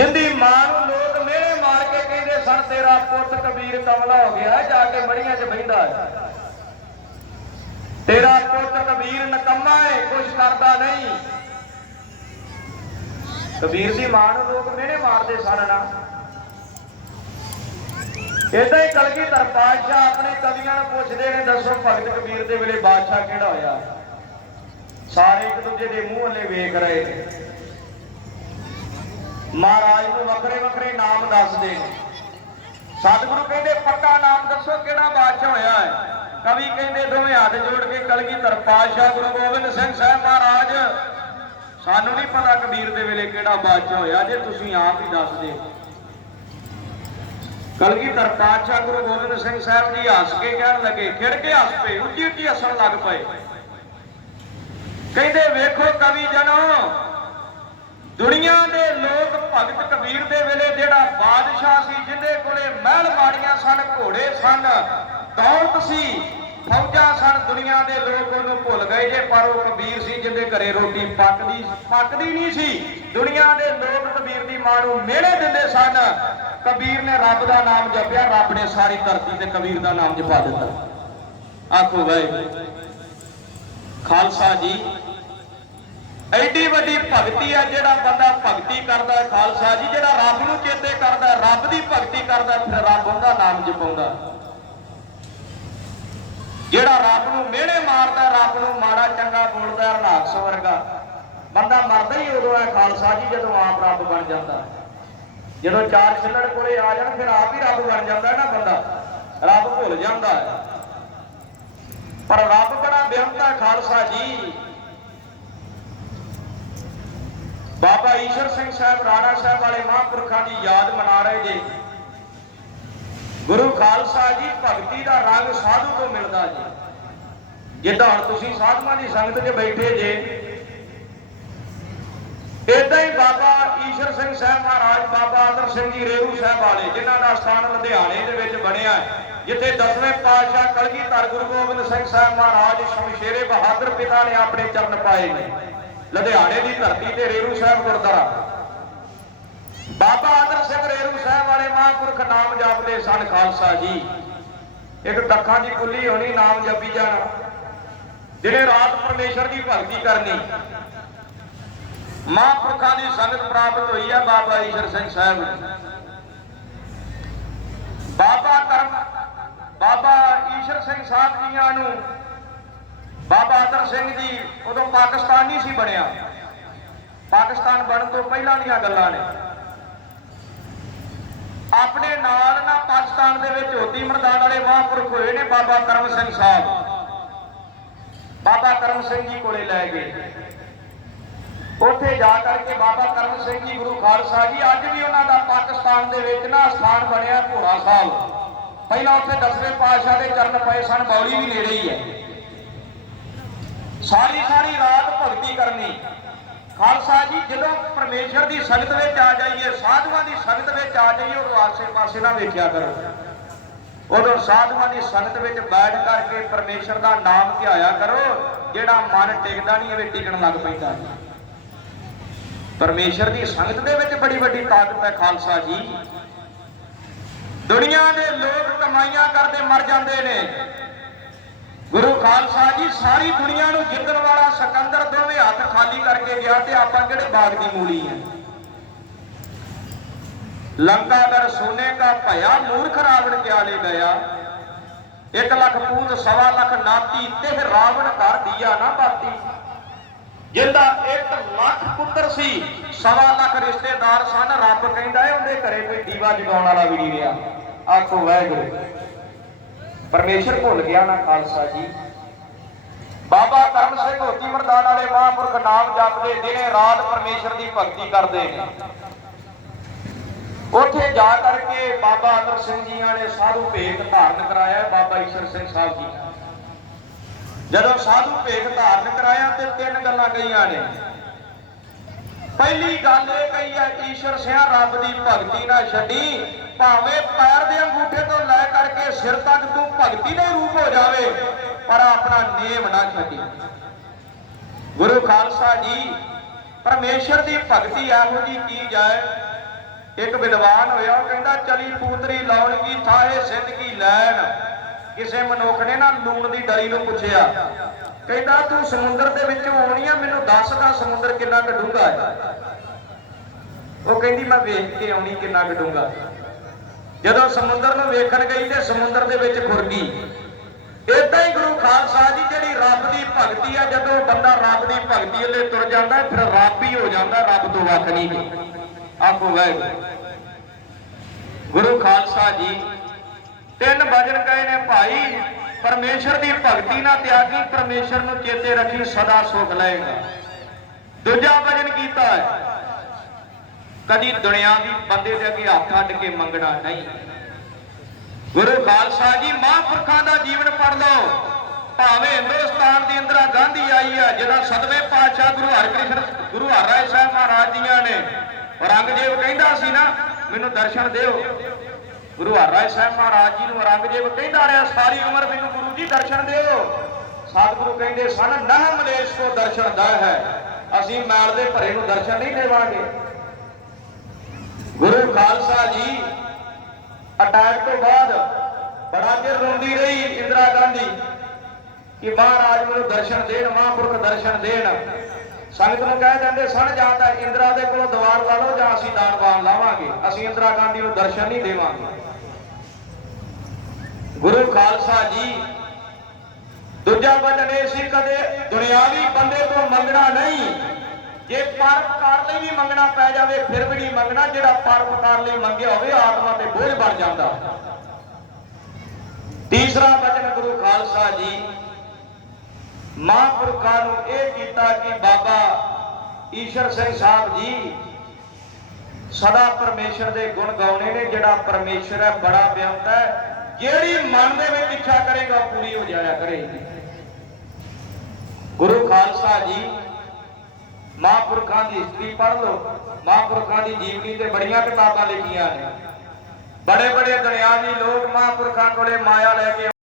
ਜਿੰਦੀ ਮਾਂ ਨੂੰ ਲੋਕ ਮਿਹਣੇ ਮਾਰ ਕੇ ਕਹਿੰਦੇ ਸਨ, ਤੇਰਾ ਪੁੱਤ ਕਬੀਰ ਕਮਲਾ ਹੋ ਗਿਆ ਜਾ ਕੇ ਮੜੀਆਂ 'ਚ ਬਹਿੰਦਾ ਹੈ। ਤੇਰਾ ਪੁੱਤ ਕਬੀਰ ਨਕੰਮਾ ਹੈ ਕੁਝ ਕਰਦਾ ਨਹੀਂ। ਕਬੀਰ ਦੀ ਮਾਂ ਨੂੰ ਲੋਕ ਮਿਹਣੇ ਮਾਰਦੇ ਸਨ ਨਾ। ਇਦਾਂ ਹੀ ਕਲਗੀਧਰ ਪਾਤਸ਼ਾਹ ਆਪਣੇ ਕਵੀਆਂ ਨੂੰ ਪੁੱਛਦੇ ਨੇ, ਦੱਸੋ ਭਗਤ ਕਬੀਰ ਦੇ ਵੇਲੇ ਬਾਦਸ਼ਾਹ ਕਿਹੜਾ ਹੋਇਆ? ਸਾਰੇ ਇੱਕ ਦੂਜੇ ਦੇ ਮੂੰਹ ਵੱਲੇ ਵੇਖ ਰਹੇ ਮਹਾਰਾਜ ਨੂੰ ਵੱਖਰੇ ਵੱਖਰੇ ਨਾਮ ਦੱਸਦੇ ਨੇ। ਸਤਿਗੁਰੂ ਕਹਿੰਦੇ, ਪੱਕਾ ਨਾਮ ਦੱਸੋ, ਕਿਹੜਾ ਬਾਦਸ਼ਾਹ ਹੋਇਆ ਹੈ? ਕਵੀ ਕਹਿੰਦੇ, ਦੋਵੇਂ ਹੱਥ ਜੋੜ ਕੇ ਕਲਗੀਧਰ ਪਾਤਸ਼ਾਹ ਗੁਰੂ ਗੋਬਿੰਦ ਸਿੰਘ ਸਾਹਿਬ ਮਹਾਰਾਜ। ਸਾਨੂੰ ਨਹੀਂ ਪਤਾ ਕਬੀਰ ਦੇ ਵੇਲੇ ਕਿਹੜਾ ਬਾਦਸ਼ਾਹ ਹੋਇਆ, ਜੇ ਤੁਸੀਂ ਆਪ ਹੀ ਦੱਸ ਦਿਓ ਕਲਗੀਧਰ ਪਾਤਸ਼ਾਹ ਗੁਰੂ ਗੋਬਿੰਦ ਸਿੰਘ ਸਾਹਿਬ ਜੀ ਹੱਸ ਕੇ ਕਹਿਣ ਲੱਗੇ, ਖਿੜ ਕੇ ਹੱਸ ਪਏ ਉੱਚੀ ਉੱਚੀ ਹੱਸਣ ਲੱਗ ਪਏ। ਕਹਿੰਦੇ, ਵੇਖੋ ਕਵੀ ਜਨੋ ਦੁਨੀਆ ਦੇ ਲੋਕ ਭਗਤ ਕਬੀਰ ਦੇ ਵੇਲੇ ਜਿਹੜਾ ਬਾਦਸ਼ਾਹ ਸੀ, ਜਿਹਦੇ ਕੋਲੇ ਮਹਿਲ ਮਾੜੀਆਂ ਸਨ, ਘੋੜੇ ਸਨ, ਦੌਲਤ ਸੀ, ਫੌਜਾਂ ਸਨ, ਦੁਨੀਆ ਦੇ ਲੋਕ ਉਹਨੂੰ ਭੁੱਲ ਗਏ ਜੇ, ਪਰ ਉਹ ਕਬੀਰ ਸੀ ਜਿਹਦੇ ਘਰੇ ਰੋਟੀ ਪੱਕਦੀ ਪੱਕਦੀ ਨਹੀਂ ਸੀ। ਦੁਨੀਆ ਦੇ ਲੋਕ ਕਬੀਰ ਦੀ ਮਾਂ ਨੂੰ ਮਿਹਣੇ ਦਿੰਦੇ ਸਨ। ਕਬੀਰ ਨੇ ਰੱਬ ਦਾ ਨਾਮ ਜਪਿਆ, ਰੱਬ ਨੇ ਸਾਰੀ ਧਰਤੀ ਤੇ ਕਬੀਰ ਦਾ ਨਾਮ ਜਪਾ ਦਿੱਤਾ। ਆਖੋ ਗਏ। ਖਾਲਸਾ ਜੀ ਐਡੀ ਵੱਡੀ ਭਗਤੀ ਆ ਜਿਹੜਾ ਬੰਦਾ ਭਗਤੀ ਕਰਦਾ ਖਾਲਸਾ ਜੀ ਜਿਹੜਾ ਰੱਬ ਨੂੰ ਚੇਤੇ ਕਰਦਾ ਰੱਬ ਦੀ ਭਗਤੀ ਕਰਦਾ ਫਿਰ ਰੱਬ ਉਹਦਾ ਨਾਮ ਜਪਾਉਂਦਾ ਜਿਹੜਾ ਰੱਬ ਨੂੰ ਮਿਹਣੇ ਮਾਰਦਾ ਰੱਬ ਨੂੰ ਮਾੜਾ ਚੰਗਾ ਬੋਲਦਾ ਹੈ, ਵਰਗਾ। ਬੰਦਾ ਮਰਦਾ ਹੀ ਉਦੋਂ ਹੈ ਖਾਲਸਾ ਜੀ ਜਦੋਂ ਆਪ ਰੱਬ ਬਣ ਜਾਂਦਾ ਜਦੋਂ ਚਾਰ ਛਿੱਲੜ ਕੋਲੇ ਆ ਜਾਣ ਫਿਰ ਆਪ ਹੀ ਰੱਬ ਬਣ ਜਾਂਦਾ ਨਾ ਬੰਦਾ। ਰੱਬ ਭੁੱਲ ਜਾਂਦਾ ਪਰ ਰੱਬ ਬੜਾ ਬੇਅੰਤ ਖਾਲਸਾ ਜੀ। ਬਾਬਾ ਈਸ਼ਰ ਸਿੰਘ ਸਾਹਿਬ ਰਾਣਾ ਸਾਹਿਬ ਵਾਲੇ ਮਹਾਂਪੁਰਖਾਂ ਦੀ ਯਾਦ ਮਨਾ ਰਹੇ ਜੇ। ਗੁਰੂ ਖਾਲਸਾ ਜੀ ਭਗਤੀ ਦਾ ਰੰਗ ਸਾਧੂ ਤੋਂ ਮਿਲਦਾ ਜੀ। ਜਿੱਦਾਂ ਹੁਣ ਤੁਸੀਂ ਸਾਧੂਆਂ ਦੀ ਸੰਗਤ 'ਚ ਬੈਠੇ ਜੇ ਇਦਾਂ ਹੀ ਬਾਬਾ ਈਸ਼ਰ ਸਿੰਘ ਸਾਹਿਬ ਮਹਾਰਾਜ ਬਾਬਾ ਆਦਰ ਸਿੰਘ ਜੀ ਰੇਰੂ ਸਾਹਿਬ ਵਾਲੇ ਜਿਨ੍ਹਾਂ ਦਾ ਸਥਾਨ ਲੁਧਿਆਣੇ ਦੇ ਵਿੱਚ ਬਣਿਆ ਹੈ, ਜਿੱਥੇ ਦਸਵੇਂ ਪਾਤਸ਼ਾਹ ਕਲਗੀਧਰ ਗੁਰੂ ਗੋਬਿੰਦ ਸਿੰਘ ਸਾਹਿਬ ਮਹਾਰਾਜ ਸ਼ਮਸ਼ੇਰੇ ਬਹਾਦਰ ਪਿਤਾ ਨੇ ਆਪਣੇ ਚਰਨ ਪਾਏ ਨੇ। ਲੁਧਿਆਣੇ ਦੀ ਧਰਤੀ ਤੇ ਰੇਰੂ ਸਾਹਿਬ ਗੁਰਦੁਆਰਾ। ਬਾਬਾ ਆਦਰ ਸਿੰਘ ਰੇਰੂ ਸਾਹਿਬ ਵਾਲੇ ਮਹਾਂਪੁਰਖ ਨਾਮ ਜਪਦੇ ਸਨ ਖਾਲਸਾ ਜੀ। ਇੱਕ ਤੱਖਾਂ ਦੀ ਕੁੱਲੀ ਹੋਣੀ, ਨਾਮ ਜਪੀ ਜਾਣਾ। ਦਿਨੇ ਰਾਤ ਪਰਮੇਸ਼ਰ ਦੀ ਭਗਤੀ ਕਰਨੀ। ਮਹਾਂਪੁਰਖਾਂ ਦੀ ਸੰਗਤ ਪ੍ਰਾਪਤ ਹੋਈ ਹੈ ਬਾਬਾ ਈਸ਼ਰ ਸਿੰਘ ਸਾਹਿਬ ਬਾਬਾ ਕਰਮ ਬਾਬਾ ਈਸ਼ਰ ਸਿੰਘ ਸਾਹਿਬ ਜੀਆਂ ਨੂੰ ਬਾਬਾ ਅਦਰ ਸਿੰਘ ਜੀ ਉਦੋਂ ਪਾਕਿਸਤਾਨ ਨਹੀਂ ਸੀ ਬਣਿਆ। ਪਾਕਿਸਤਾਨ ਬਣਨ ਤੋਂ ਪਹਿਲਾਂ ਦੀਆਂ ਗੱਲਾਂ ਨੇ। ਆਪਣੇ ਨਾਲ ਨਾ ਪਾਕਿਸਤਾਨ ਦੇ ਵਿੱਚ ਹੋਤੀ ਮਰਦਾਨ ਵਾਲੇ ਮਹਾਂਪੁਰਖ ਹੋਏ ਨੇ ਬਾਬਾ ਕਰਮ ਸਿੰਘ ਸਾਹਿਬ। ਬਾਬਾ ਕਰਮ ਸਿੰਘ ਜੀ ਕੋਲੇ ਲੈ ਗਏ। ਉੱਥੇ ਜਾ ਕਰਕੇ ਬਾਬਾ ਕਰਮ ਸਿੰਘ ਜੀ ਗੁਰੂ ਖਾਲਸਾ ਜੀ, ਅੱਜ ਵੀ ਉਹਨਾਂ ਦਾ ਪਾਕਿਸਤਾਨ ਦੇ ਵਿੱਚ ਨਾ ਸਥਾਨ ਬਣਿਆ ਭੋਰਾ ਸਾਹਿਬ। ਪਹਿਲਾਂ ਉੱਥੇ ਦਸਵੇਂ ਪਾਤਸ਼ਾਹ ਦੇ ਚਰਨ ਪਏ ਸਨ, ਬੌਲੀ ਵੀ ਨੇੜੇ ਹੀ ਹੈ। ਸਾਰੀ ਸਾਰੀ ਰਾਤ ਭਗਤੀ ਕਰਨੀ। ਖਾਲਸਾ ਜੀ, ਜਦੋਂ ਪਰਮੇਸ਼ਰ ਦੀ ਸੰਗਤ ਵਿੱਚ ਆ ਜਾਈਏ, ਸਾਧੂਆਂ ਦੀ ਸੰਗਤ ਵਿੱਚ ਆ ਜਾਈਏ, ਉਦੋਂ ਆਸੇ-ਪਾਸੇ ਨਾ ਵੇਖਿਆ ਕਰੋ। ਉਦੋਂ ਸਾਧੂਆਂ ਦੀ ਸੰਗਤ ਵਿੱਚ ਬੈਠ ਕਰਕੇ ਪਰਮੇਸ਼ਰ ਦਾ ਨਾਮ ਧਿਆਇਆ ਕਰੋ, ਜਿਹੜਾ ਮਨ ਟਿਕਦਾ ਨਹੀਂ ਇਹ ਟਿਕਣ ਲੱਗ ਪੈਂਦਾ। ਪਰਮੇਸ਼ਰ ਦੀ ਸੰਗਤ ਦੇ ਵਿੱਚ ਬੜੀ ਵੱਡੀ ਤਾਕਤ ਹੈ ਖਾਲਸਾ ਜੀ। ਦੁਨੀਆ ਦੇ ਲੋਕ ਕਮਾਈਆਂ ਕਰਦੇ ਮਰ ਜਾਂਦੇ ਨੇ। ਗੁਰੂ ਖਾਲਸਾ ਜੀ, ਸਾਰੀ ਦੁਨੀਆ ਨੂੰ ਜਿੱਤਣ ਵਾਲਾ ਸਿਕੰਦਰ ਦੋਵੇਂ ਹੱਥ ਖਾਲੀ ਕਰਕੇ ਗਿਆ ਤੇ ਆਪਾਂ ਕਿਹੜੇ ਬਾਗ ਦੀ ਮੂਲੀ ਹੈ ਲੰਕਾ ਦਰ ਸੋਨੇ ਕਾ ਭਇਆ ਮੂਰਖ ਰਾਵਣ ਕਿਆ ਗਿਆ। ਇੱਕ ਲੱਖ ਪੂਤ, ਸਵਾ ਲੱਖ ਨਾਤੀ ਤੇ ਰਾਵਣ ਘਰ ਦੀਆ ਨਾ ਬਾਤੀ ਜਿੰਦਾ ਇੱਕ ਲੱਖ ਪੁੱਤਰ ਸੀ, ਸਵਾ ਲੱਖ ਰਿਸ਼ਤੇਦਾਰ ਸਨ, ਰੱਬ ਕਹਿੰਦਾ ਏ ਉਹਦੇ ਘਰੇ ਕੋਈ ਦੀਵਾ ਜਗਾਉਣ ਵਾਲਾ ਵੀ ਨਹੀਂ ਰਿਹਾ। ਆਖੋ, ਵਾਹਿਗੁਰੂ। ਪਰਮੇਸ਼ਰ ਭੁੱਲ ਗਿਆ ਨਾ ਖਾਲਸਾ ਜੀ। ਬਾਬਾ ਕਰਮ ਸਿੰਘ ਹੋਤੀ ਮਰਦਾਨ ਵਾਲੇ ਮਹਾਂਪੁਰਖ ਨਾਮ ਜਪਦੇ ਦਿਨੇ ਰਾਤ ਪਰਮੇਸ਼ਰ ਦੀ ਭਗਤੀ ਕਰਦੇ ਨੇ। ਉੱਥੇ ਜਾ ਕਰਕੇ ਬਾਬਾ ਅਦਰ ਸਿੰਘ ਜੀਆਂ ਨੇ ਸਾਧੂ ਭੇਖ ਧਾਰਨ ਕਰਾਇਆ, ਬਾਬਾ ਈਸ਼ਰ ਸਿੰਘ ਸਾਹਿਬ ਜੀ। ਜਦੋਂ ਸਾਧੂ ਭੇਖ ਧਾਰਨ ਕਰਾਇਆ ਤੇ ਤਿੰਨ ਗੱਲਾਂ ਕਹੀਆਂ ਨੇ। ਪਹਿਲੀ ਗੱਲ ਇਹ ਕਹੀ ਹੈ, ਈਸ਼ਰ ਸਿਆ, ਰੱਬ ਦੀ ਭਗਤੀ ਨਾ ਛੱਡੀ, ਭਾਵੇਂ ਪੈਰ ਦੇ ਅੰਗੂਠੇ ਤੋਂ ਲੈ ਕਰਕੇ ਸਿਰ ਤੱਕ ਤੂੰ ਭਗਤੀ ਦੇ ਰੂਪ ਹੋ ਜਾਵੇ, ਪਰ ਆਪਣਾ ਨੇਮ ਨਾ ਛੱਡੀ। ਗੁਰੂ ਖਾਲਸਾ ਜੀ, ਪਰਮੇਸ਼ਰ ਦੀ ਭਗਤੀ ਇਹੋ ਜੀ ਕੀ ਜਾਏ? ਇੱਕ ਵਿਦਵਾਨ ਹੋਇਆ, ਉਹ ਕਹਿੰਦਾ, ਚਲੀ ਪੂਤਰੀ ਲਾਉਣਗੀ ਥਾਏ ਸਿੰਧ ਕੀ ਲੈਣ? ਕਿਸੇ ਮਨੁੱਖ ਨੇ ਨਾ ਲੂਣ ਦੀ ਡਲੀ ਨੂੰ ਪੁੱਛਿਆ। ਕਹਿੰਦਾ, ਤੂੰ ਸਮੁੰਦਰ ਦੇ ਵਿੱਚੋਂ ਆਉਣੀ ਆ, ਮੈਨੂੰ ਦੱਸ ਦਾ ਸਮੁੰਦਰ ਕਿੰਨਾ ਕੱਢੂਗਾ ਉਹ ਕਹਿੰਦੀ, ਮੈਂ ਵੇਖ ਕੇ ਆਉਣੀ ਕਿੰਨਾ ਕੁ ਜਦੋਂ ਸਮੁੰਦਰ ਨੂੰ ਵੇਖਣ ਗਈ ਤੇ ਸਮੁੰਦਰ ਦੇ ਵਿੱਚ ਖੁਰ ਗਈ। ਇਦਾਂ ਹੀ ਗੁਰੂ ਖਾਲਸਾ ਜੀ ਜਿਹੜੀ ਰੱਬ ਦੀ ਭਗਤੀ ਆ, ਜਦੋਂ ਬੰਦਾ ਰੱਬ ਦੀ ਭਗਤੀ ਵੱਲੇ ਤੁਰ ਜਾਂਦਾ, ਫਿਰ ਰੱਬ ਹੀ ਹੋ ਜਾਂਦਾ, ਰੱਬ ਤੋਂ ਵੱਖ ਨਹੀਂ ਗੇ। ਆਖੋ ਵਾਹਿਗੁਰੂ। ਗੁਰੂ ਖਾਲਸਾ ਜੀ ਤਿੰਨ ਵਜਨ ਕਹੇ ਨੇ, ਭਾਈ ਪਰਮੇਸ਼ਰ ਦੀ ਭਗਤੀ ਨਾ ਤਿਆਗੀ, ਪਰਮੇਸ਼ਰ ਨੂੰ ਚੇਤੇ ਰੱਖੀ ਸਦਾ ਸੁਖ ਲਏਗਾ। ਦੂਜਾ ਵਜਨ ਕੀਤਾ ਹੈ ਕਦੀ ਦੁਨਿਆਵੀ ਬੰਦੇ ਦੇ ਅੱਗੇ ਹੱਥ ਅੱਡ ਕੇ ਮੰਗਣਾ ਨਹੀਂ। ਗੁਰੂ ਖਾਲਸਾ ਜੀ ਮਹਾਂਪੁਰਖਾਂ ਦਾ ਜੀਵਨ ਪੜ ਲਓ। ਭਾਵੇਂ ਹਿੰਦੁਸਤਾਨ ਦੀ ਇੰਦਰਾ ਗਾਂਧੀ ਆਈ ਆ ਜਿਹੜਾ ਸਦਵੇਂ ਪਾਤਸ਼ਾਹ ਗੁਰੂ ਹਰਕ੍ਰਿਸ਼ਨ, ਗੁਰੂ ਹਰਿਰਾਏ ਸਾਹਿਬ ਮਹਾਰਾਜ ਦੀਆਂ ਨੇ ਔਰੰਗਜ਼ੇਬ ਕਹਿੰਦਾ ਸੀ ਨਾ, ਮੈਨੂੰ ਦਰਸ਼ਨ ਦਿਓ। ਗੁਰੂ ਹਰਿਰਾਏ ਸਾਹਿਬ ਮਹਾਰਾਜ ਜੀ ਨੂੰ ਔਰੰਗਜ਼ੇਬ ਕਹਿੰਦਾ ਰਿਹਾ, ਸਾਰੀ ਉਮਰ ਮੈਨੂੰ ਗੁਰੂ ਜੀ ਦਰਸ਼ਨ ਦਿਓ। ਸਤਿਗੁਰੂ ਕਹਿੰਦੇ ਸਨ, ਨਹ ਮਲੇਸ਼ ਕੋ ਦਰਸ਼ਨ ਦਾ ਹੈ। ਅਸੀਂ ਮੈਲ ਦੇ ਭਰੇ ਨੂੰ ਦਰਸ਼ਨ ਨਹੀਂ ਦੇਵਾਂਗੇ। ਗੁਰੂ ਖਾਲਸਾ ਜੀ ਅਟੈਕ ਤੋਂ ਬਾਅਦ ਬੜਾ ਚਿਰ ਰੋਂਦੀ ਰਹੀ ਇੰਦਰਾ ਗਾਂਧੀ ਕਿ ਮਹਾਰਾਜ ਮੈਨੂੰ ਦਰਸ਼ਨ ਦੇਣ, ਮਹਾਂਪੁਰਖ ਦਰਸ਼ਨ ਦੇਣ। ਸੰਗਤ ਨੂੰ ਕਹਿ ਦਿੰਦੇ ਸਣ ਜਾਂ ਤਾਂ ਇੰਦਰਾ ਦੇ ਕੋਲ ਦੀਵਾਰ ਲਾ ਲਓ, ਜਾਂ ਅਸੀਂ ਦਾਨਵਾਨ ਲਾਵਾਂਗੇ। ਅਸੀਂ ਇੰਦਰਾ ਗਾਂਧੀ ਨੂੰ ਦਰਸ਼ਨ ਨਹੀਂ ਦੇਵਾਂਗੇ। ਗੁਰੂ ਖਾਲਸਾ ਜੀ, ਦੂਜਾ ਵਚਨ ਸੀ, ਕਦੇ ਦੁਨਿਆਵੀ ਬੰਦੇ ਤੋਂ ਮੰਗਣਾ ਨਹੀਂ। ਜੇ ਪਰਪਕਾਰ ਲਈ ਵੀ ਮੰਗਣਾ ਪੈ ਜਾਵੇ, ਫਿਰ ਵੀ ਨਹੀਂ ਮੰਗਣਾ। ਜਿਹੜਾ ਪਰਪਕਾਰ ਲਈ ਮੰਗਿਆ ਹੋਵੇ, ਆਤਮਾ ਤੇ ਬੋਝ ਬਣ ਜਾਂਦਾ। ਤੀਸਰਾ ਵਚਨ ਗੁਰੂ ਖਾਲਸਾ ਜੀ ਮਹਾਂਪੁਰਖਾਂ ਨੂੰ ਇਹ ਕੀਤਾ ਕਿ ਬਾਬਾ ਈਸ਼ਰ ਸਿੰਘ ਸਾਹਿਬ ਜੀ ਸਦਾ ਪਰਮੇਸ਼ਰ ਦੇ ਗੁਣ ਗਾਉਣੇ ਨੇ, ਜਿਹੜਾ ਪਰਮੇਸ਼ਰ ਹੈ, ਬੜਾ ਬੇਅੰਤ ਹੈ। ਜਿਹੜੀ ਮਨ ਦੇ ਵਿੱਚ ਇੱਛਾ ਕਰੇਗਾ ਪੂਰੀ ਹੋ ਜਾਇਆ ਕਰੇਗੀ ਗੁਰੂ ਖਾਲਸਾ ਜੀ ਮਹਾਂਪੁਰਖਾਂ ਦੀ ਹਿਸਟਰੀ ਪੜ੍ਹ ਲਓ। ਮਹਾਂਪੁਰਖਾਂ ਦੀ ਜੀਵਨੀ ਤੇ ਬੜੀਆਂ ਕਿਤਾਬਾਂ ਲਿਖੀਆਂ ਨੇ। ਬੜੇ ਬੜੇ ਦੁਨਿਆਵੀ ਲੋਕ ਮਹਾਂਪੁਰਖਾਂ ਕੋਲੇ ਮਾਇਆ ਲੈ ਕੇ